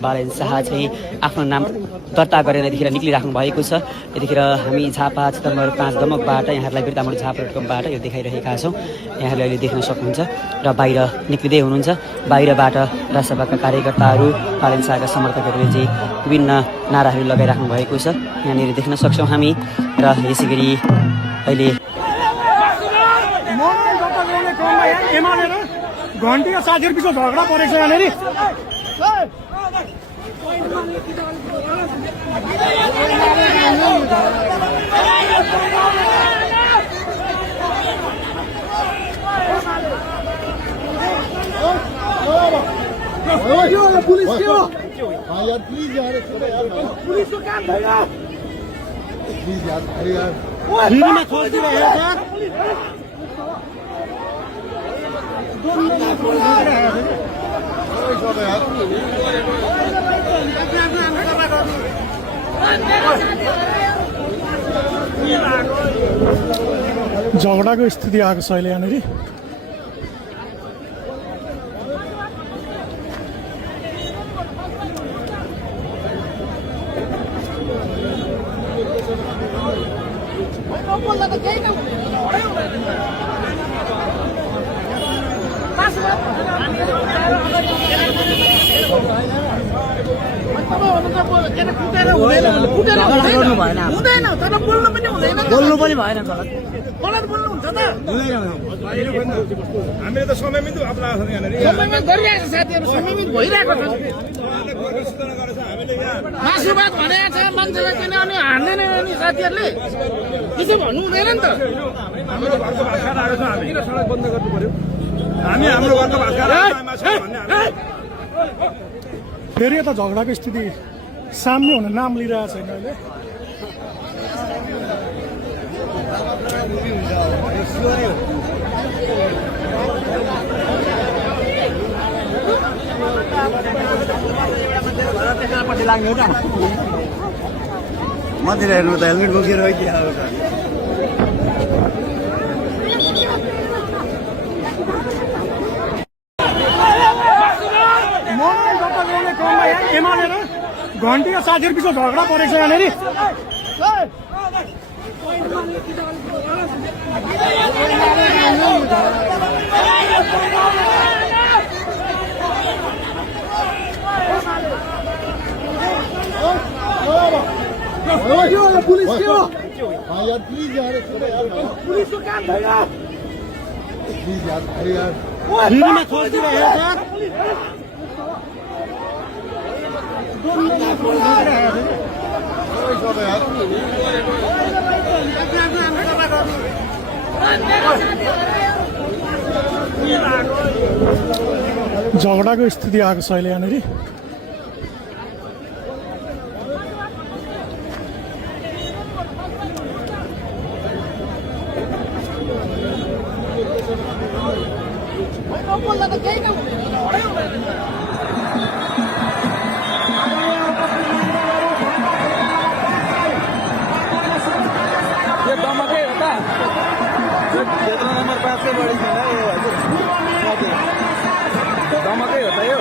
बालेन शाह चाहिँ आफ्नो नाम दर्ता गरेर यतिखेर निक्लिराख्नु भएको छ। यतिखेर हामी झापा क्षेत्र नम्बर 5 दमकबाट यहाँहरूलाई बिर्तामोड झापा.कमबाट यो देखाइरहेका छौँ। यहाँहरूले अहिले देख्न सक्नुहुन्छ र बाहिर निक्लिँदै हुनुहुन्छ। बाहिरबाट राजसभाका कार्यकर्ताहरू बालेन शाहका समर्थकहरूले चाहिँ विभिन्न नाराहरू लगाइराख्नु भएको छ। यहाँनिर देख्न सक्छौँ हामी र यसै गरी अहिले घन्टी साथीहरूबिच झगडा परेको छ यहाँनिर। पुलिस के हो यार, प्लीज यार, पुलिस को काम छैन, प्लीज यार, अरे यार फ्रीमा छोडिदिरहेको छ। झगडाको स्थिति आएको छ अहिले यहाँनिर। बोल्नु पनि भएन, गलत बोल्नुहुन्छ त। हामीले त समयमै गरिरहेको छ, साथीहरू समयमै भइरहेको छ। मासुभात भनेको छ मान्छेलाई किनभने हान्दैन नि साथीहरूले, त्यसो भन्नु हुँदैन नि त। हाम्रो घरको भात खाएर आएको छ, हामी किन सडक बन्द गर्नु पर्यो? हामी हाम्रो घरको भात खाएर फेरि यता झगडाको स्थिति सामने हुन नाम लिइरहेको छैन अहिले। मतिर हेर्नु त हेलमेट बोकेर घन्टी साथीहरूबिच झगडा परेको छ यहाँनिर। पुलिस के हो यार, प्लिज यार, पुलिस को काम छैन, प्लिज यार, अरे यार फ्रीमा छोडिदिरहेको छ। झगडाको स्थिति आएको छ अहिले यहाँनिर। दमकै हो त यो।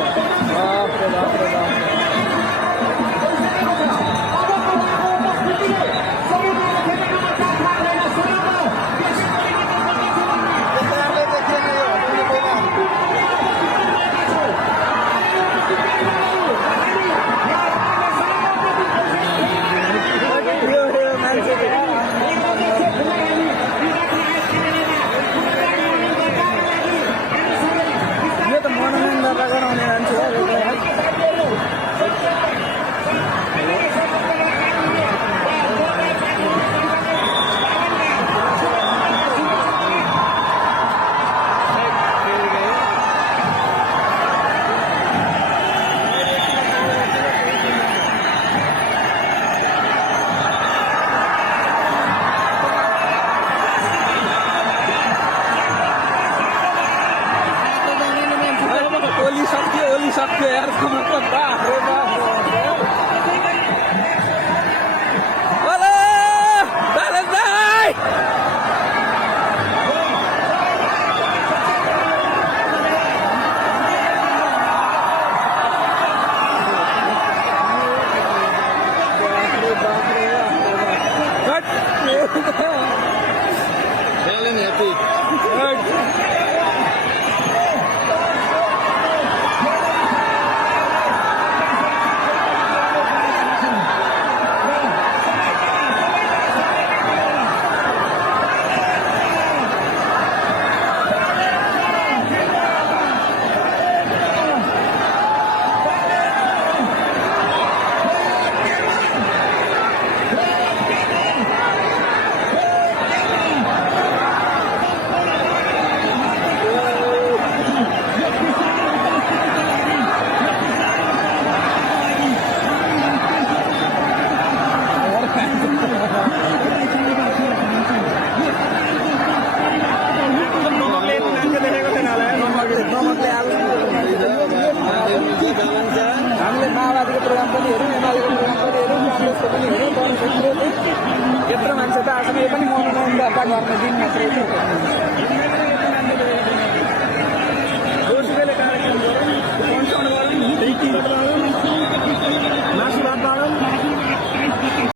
यत्रो मान्छे त आजको यो पनि मनोनयन दर्ता गर्ने दिन मात्रै हो।